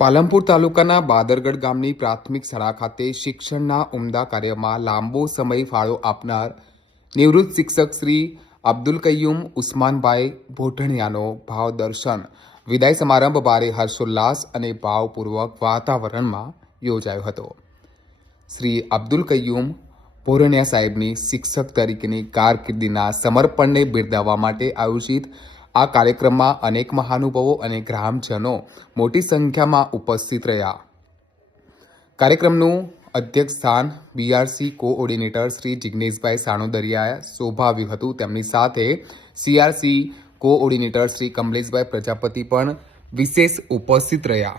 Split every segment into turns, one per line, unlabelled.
પાલનપુર તાલુકાના બાદરગઢ ગામની પ્રાથમિક શાળા ખાતે શિક્ષણના ઉમદા કાર્યમાં લાંબો સમય ફાળો આપનાર નિવૃત્ત શિક્ષક શ્રી અબ્દુલ કૈયુમ ઉસ્માનભાઈ ભોટણિયાનો ભાવ દર્શન, વિદાય સમારંભ ભારે હર્ષોલ્લાસ અને ભાવપૂર્વક વાતાવરણમાં યોજાયો હતો. શ્રી અબ્દુલ કૈયુમ ભોરણિયા સાહેબની શિક્ષક તરીકેની કારકિર્દીના સમર્પણને બિરદાવવા માટે આયોજિત આ કાર્યક્રમમાં અનેક મહાનુભાવો અને ગ્રામજનો મોટી સંખ્યામાં ઉપસ્થિત રહ્યા. કાર્યક્રમનું અધ્યક્ષ સ્થાન બીઆરસી કોઓર્ડિનેટર શ્રી જિગ્નેશભાઈ સાણોદરિયાએ શોભાવ્યું હતું. તેમની સાથે સીઆરસી કોઓર્ડિનેટર શ્રી કમલેશભાઈ પ્રજાપતિ પણ વિશેષ ઉપસ્થિત રહ્યા.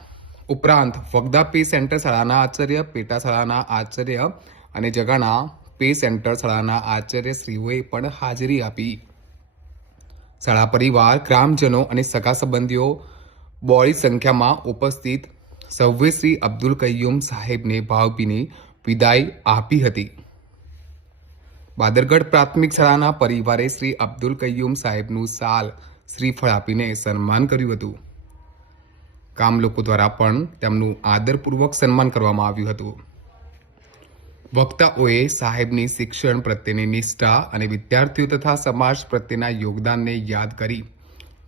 ઉપરાંત વગદા પે સેન્ટર શાળાના આચાર્ય, પેટા શાળાના આચાર્ય અને જગાણા પે સેન્ટર શાળાના આચાર્ય શ્રીઓએ પણ હાજરી આપી. શાળા પરિવાર, ગ્રામજનો અને સગા સંબંધીઓ બોળી સંખ્યામાં ઉપસ્થિત સૌએ શ્રી અબ્દુલ કૈયુમ સાહેબને ભાવભીની વિદાય આપી હતી. બાદરગઢ પ્રાથમિક શાળાના પરિવારે શ્રી અબ્દુલ કૈયુમ સાહેબનું સાલ શ્રીફળ આપીને સન્માન કર્યું હતું. ગામ લોકો દ્વારા પણ તેમનું આદરપૂર્વક સન્માન કરવામાં આવ્યું હતું. વક્તાઓએ સાહેબની શિક્ષણ પ્રત્યેની નિષ્ઠા અને વિદ્યાર્થીઓ તથા સમાજ પ્રત્યેના યોગદાનને યાદ કરી.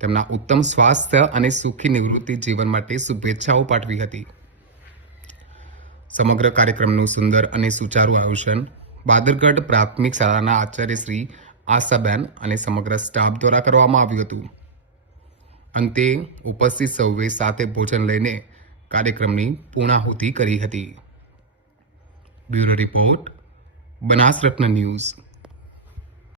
તેમના ઉત્તમ સ્વાસ્થ્ય અને સુખી નિવૃત્તિ જીવન માટે શુભેચ્છાઓ પાઠવી હતી. સમગ્ર કાર્યક્રમનું સુંદર અને સુચારું આયોજન બાદરગઢ પ્રાથમિક શાળાના આચાર્ય શ્રી આશાબેન અને સમગ્ર સ્ટાફ દ્વારા કરવામાં આવ્યું હતું. અંતે ઉપસ્થિત સૌએ સાથે ભોજન લઈને કાર્યક્રમની પૂર્ણાહુતિ કરી હતી. Bureau report Banasratna news